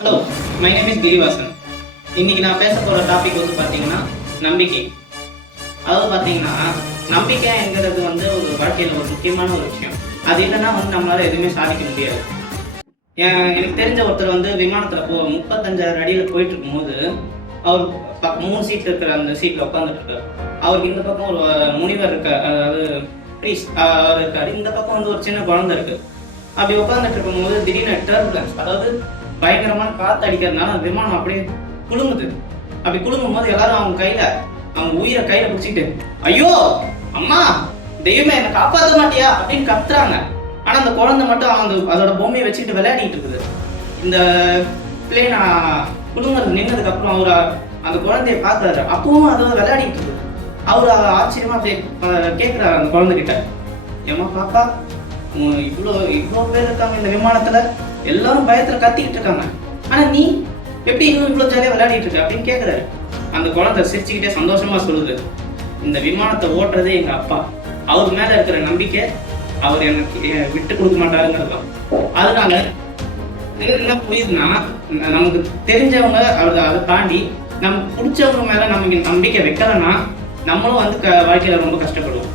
Hello, my name is Girivasan. இன்னைக்கு நான் பேச போகிற டாபிக் வந்து பார்த்தீங்கன்னா நம்பிக்கை. அதாவது பார்த்தீங்கன்னா நம்பிக்கை என்கிறது வந்து ஒரு வாழ்க்கையில் ஒரு முக்கியமான ஒரு விஷயம். அது இல்லைன்னா வந்து நம்மளால எதுவுமே சாதிக்க முடியாது. எனக்கு தெரிஞ்ச ஒருத்தர் வந்து விமானத்தில் 35,000 அடியில் போயிட்டு இருக்கும்போது அவர் 3 சீட் இருக்கிற அந்த சீட்டில் உட்காந்துட்டு இருக்காரு. அவருக்கு இந்த பக்கம் ஒரு முனிவர் இருக்கார், அதாவது ப்ரீஸ் அவர் இருக்காரு. இந்த பக்கம் வந்து ஒரு சின்ன குழந்தை இருக்கு. அப்படி உட்காந்துட்டு இருக்கும்போது திடீர்னு டர்புலன்ஸ், அதாவது பயங்கரமான காற்று அடிக்கிறதுனால அந்த விமானம் அப்படியே குலுங்குது. அப்படி குலுங்கும் போது எல்லாரும் அவங்க உயிரை கையில பிடிச்சிக்கிட்டு, ஐயோ அம்மா தெய்வமே என்னை காப்பாற்ற மாட்டியா அப்படின்னு கத்துறாங்க. ஆனா அந்த குழந்தை மட்டும் அதோட பொம்மையை வச்சுக்கிட்டு விளையாடிட்டு இருக்குது. இந்த பிளேன் குலுங்கிறது நின்னதுக்கு அப்புறம் அவரு அந்த குழந்தைய பார்க்கறாரு. அப்பவும் அதோட விளையாடிட்டு இருக்குது. அவரு ஆச்சரியமா அப்படியே கேட்கிறாரு அந்த குழந்தைகிட்ட, ஏமா பாப்பா இவ்வளோ பேர் இருக்காங்க இந்த விமானத்துல, எல்லாரும் பயத்துல கத்திக்கிட்டு இருக்காங்க, ஆனா நீ எப்படி இன்னும் இவ்வளவு ஜாலியா விளையாடிட்டு இருக்க அப்படின்னு கேட்கிறாரு. அந்த குழந்தை சிரிச்சுக்கிட்டே சந்தோஷமா சொல்லுது, இந்த விமானத்தை ஓட்டுறதே எங்க அப்பா, அவர் மேல இருக்கிற நம்பிக்கை அவர் எனக்கு விட்டு கொடுக்க மாட்டாருங்கிறதுதான். அதனால என்ன புரியுதுன்னா, நமக்கு தெரிஞ்சவங்க அதை தாண்டி நமக்கு பிடிச்சவங்க மேல நமக்கு நம்பிக்கை வைக்கலன்னா நம்மளும் வந்து வாழ்க்கையில ரொம்ப கஷ்டப்படுவோம்.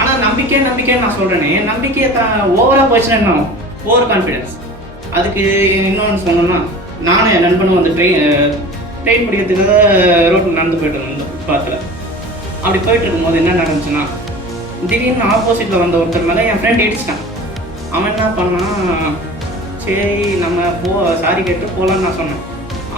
ஆனா நம்பிக்கைன்னு நான் சொல்றேனே, நம்பிக்கையை ஓவரா போச்சுன்னா என்ன, ஓவர் கான்ஃபிடன்ஸ். அதுக்கு இன்னொன்று சொன்னோம்னா, நானும் என் நண்பனும் வந்து ட்ரெயின் படிக்கிறதுக்காக ரோட்டில் நடந்து போயிட்டு இருந்தோம் இந்த ஃபுட்பாத்தில். அப்படி போயிட்டு இருக்கும்போது என்ன நடந்துச்சுன்னா, திடீர்னு ஆப்போசிட்டில் வந்த ஒருத்தர் மேலே என் ஃப்ரெண்ட் இடிச்சிட்டான். அவன் என்ன பண்ணான், சரி நம்ம சாரி கேட்டு போகலான்னு நான் சொன்னேன்.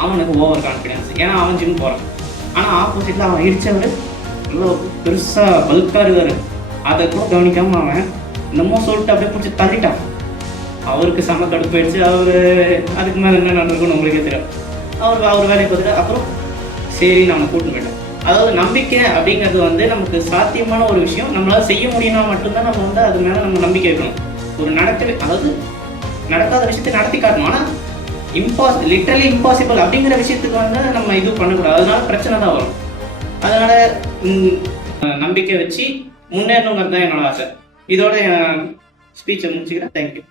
அவனுக்கு ஓவர் கான்ஃபிடென்ஸ், ஏன்னா அவன் ஜிம் போகிறான். ஆனால் ஆப்போசிட்டில் அவன் இடித்தவர் நல்லா பெருசாக பல்காக இருக்கார். அதை கூட கவனிக்காமல் அவன் இன்னமும் சொல்லிட்டு அப்படியே பிடிச்சி தள்ளிட்டான். அவருக்கு செம கடுப்பாயிடுச்சு. அவர் அதுக்கு மேலே என்ன நடந்திருக்குன்னு உங்களுக்கே தெரியும். அவர் வேலையை பார்த்துட்டு அப்புறம் சரி நான் கூட்டின்னு போயிட்டேன். அதாவது நம்பிக்கை அப்படிங்கிறது வந்து நமக்கு சாத்தியமான ஒரு விஷயம். நம்மளால் செய்ய முடியும்னா மட்டும்தான் நம்ம வந்து அது மேலே நம்ம நம்பிக்கை இருக்கணும். ஒரு அதாவது நடக்காத விஷயத்தை நடத்தி காட்டணும். ஆனால் லிட்டரலி இம்பாசிபிள் அப்படிங்கிற விஷயத்துக்கு வந்து நம்ம இது பண்ணக்கூடாது. அதனால பிரச்சனை தான் வரும். அதனால நம்பிக்கை வச்சு முன்னேறணுங்கிறது தான் என்னோட ஆசை. இதோட ஸ்பீச்சை முடிச்சுக்கிறேன். தேங்க்யூ.